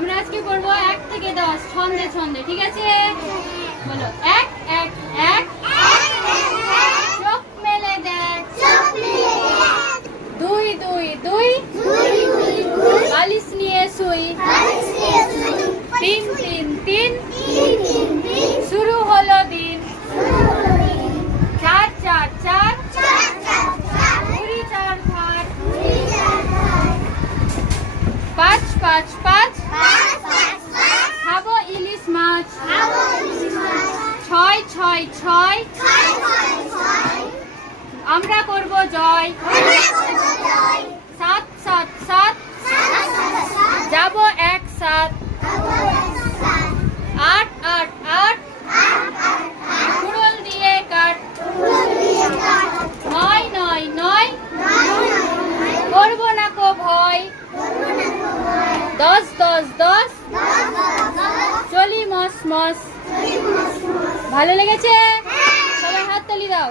আমরা আজকে করব 1 থেকে 10 ছন্দে ছন্দে, ঠিক আছে? বলো 1 1 1 চোখ মেলে দেখ 2 2 2 বালিশ নিয়ে শুই 3 3 3 শুরু হলো দিন 4 4 4 ঘুড়ি 4 ঘর 5 5 5 খাবো ইলিশ মাছ 6 6 6 আমরা করব জয় 7 7 7 যাব একসাথ 8 8 8 কুড়ুল দিয়ে কাট 9 9 9 করবো না কো ভয় 10 10 10 চলি মস মস। ভালো লেগেছে? সবাই হাত তালি দাও।